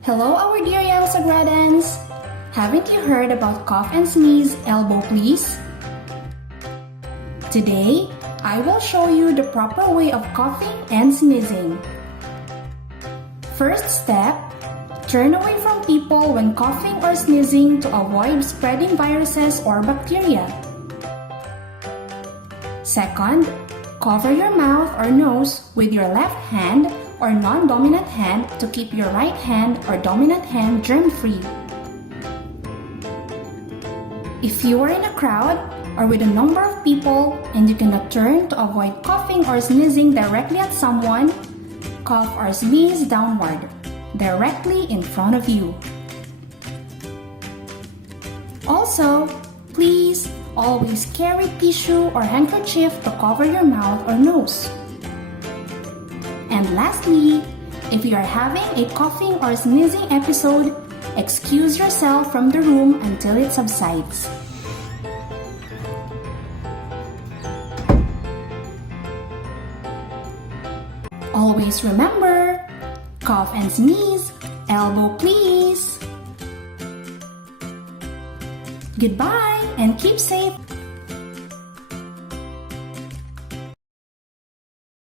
Hello, our dear young Sagradans! Haven't you heard about cough and sneeze, elbow please? Today, I will show you the proper way of coughing and sneezing. First step, turn away from people when coughing or sneezing to avoid spreading viruses or bacteria. Second, cover your mouth or nose with your left hand or non-dominant hand to keep your right hand or dominant hand germ-free. If you are in a crowd or with a number of people and you cannot turn to avoid coughing or sneezing directly at someone, cough or sneeze downward, directly in front of you. Also, please always carry tissue or handkerchief to cover your mouth or nose. And lastly, if you are having a coughing or sneezing episode, excuse yourself from the room until it subsides. Always remember, cough and sneeze, elbow please. Goodbye and keep safe.